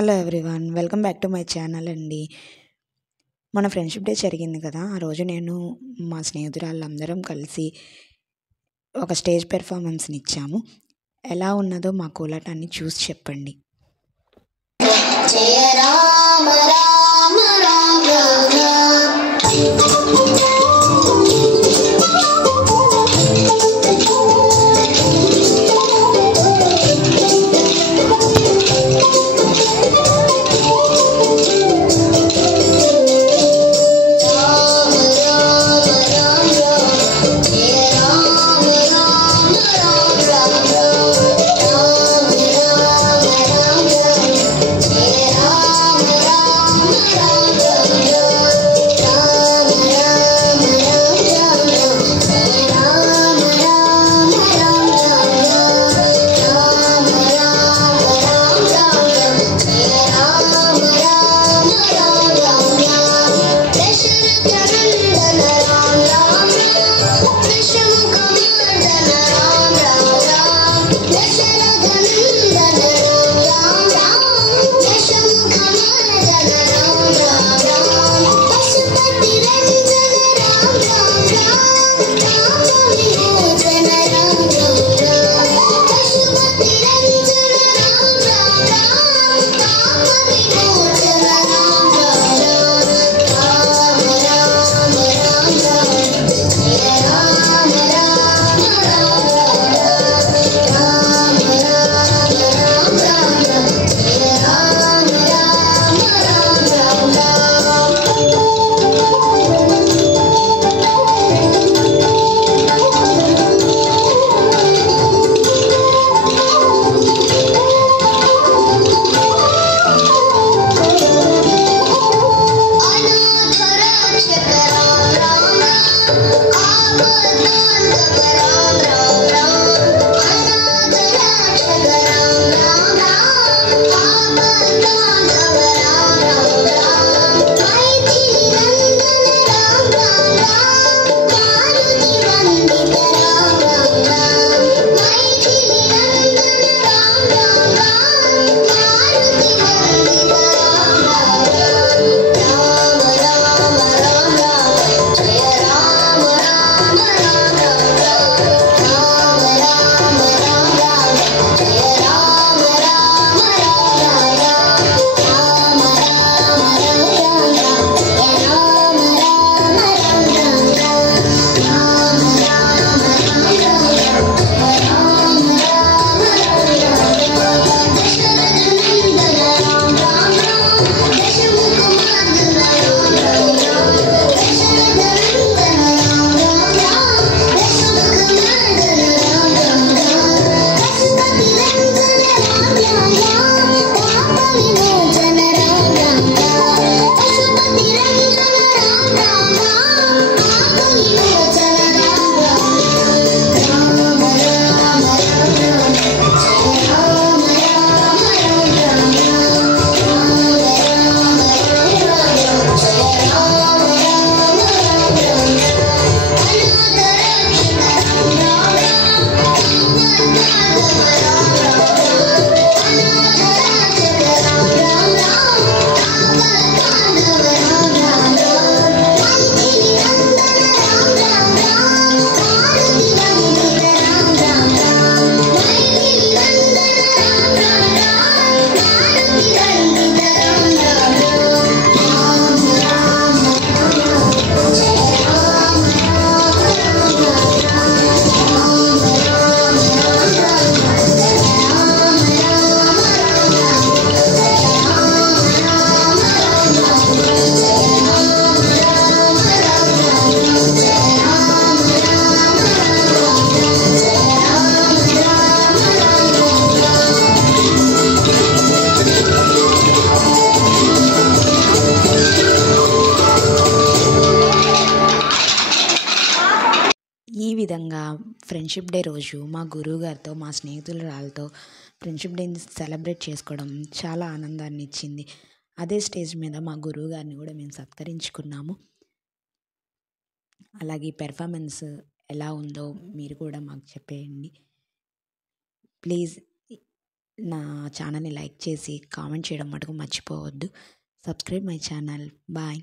Hello everyone, welcome back to my channel అండి. మన friendship day జరిగింది కదా, ఆ రోజు నేను మా స్నేహితురాళ్ళందరం కలిసి ఒక స్టేజ్ పెర్ఫార్మెన్స్ని ఇచ్చాము. ఎలా ఉన్నదో మా కోలాటాన్ని చూసి చెప్పండి. జయ రామ రామ రామ ఈ విధంగా ఫ్రెండ్షిప్ డే రోజు మా గురువుగారితో, మా స్నేహితురాలతో ఫ్రెండ్షిప్ డేని సెలబ్రేట్ చేసుకోవడం చాలా ఆనందాన్ని ఇచ్చింది. అదే స్టేజ్ మీద మా గురువుగారిని కూడా మేము సత్కరించుకున్నాము. అలాగే పెర్ఫార్మెన్స్ ఎలా ఉందో మీరు కూడా మాకు చెప్పేయండి. ప్లీజ్ నా ఛానల్ని లైక్ చేసి కామెంట్ చేయడం మటుకు మర్చిపోవద్దు. Subscribe my channel. బాయ్.